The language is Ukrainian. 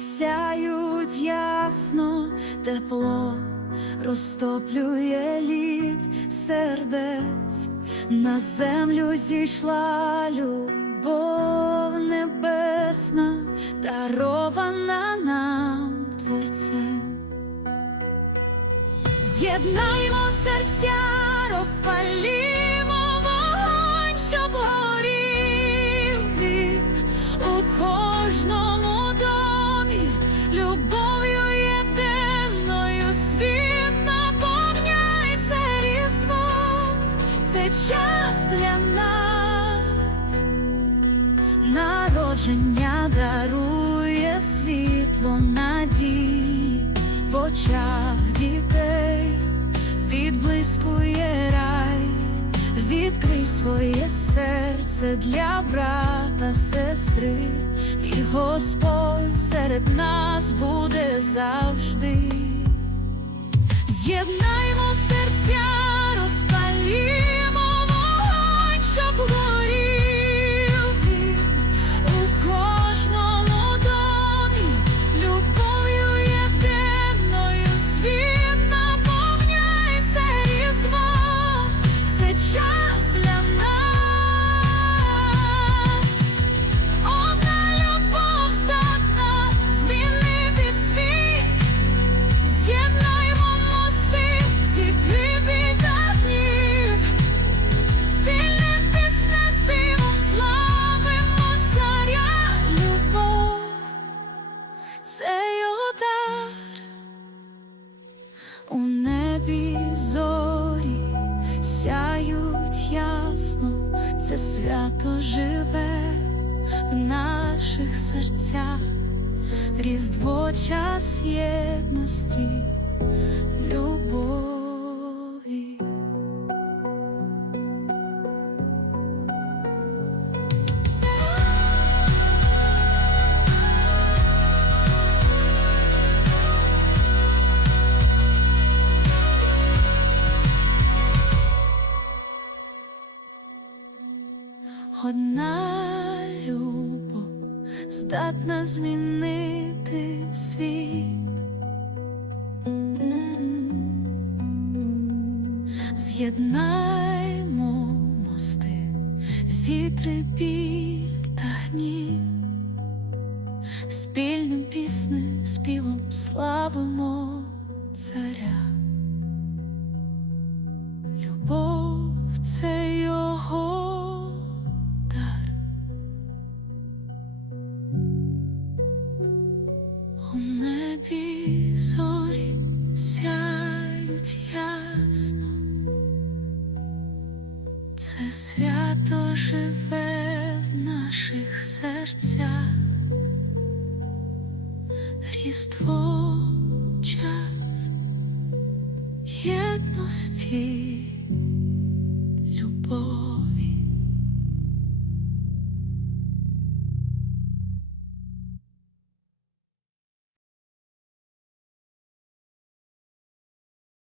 сяють ясно, тепло розтоплює лід сердець, на землю зійшла любов небесна, дарована нам Творцем. З'єднаймо серця, розпалімо вогонь, щоб горів він у кожному Народження дарує світло надії в очах дітей, відблискує рай, відкрий своє серце для брата, сестри, і Господь серед нас буде завжди. З'єднаймо час для нас. Одна любов здатна світ. З'єднаймо мости, зітри бідних спільним пісне співом славимо царя любов, це у небі зорі ясно, це свято живе в наших серцях. Різдво час єдності, любові. Одна любов здатна змінити світ. З'єднаймо мости, зітри біль та гнів, спільним пісне співом славимо царя. Любов це зорі сяють ясно, це свято живе в наших серцях, Різдво час єдності, любов.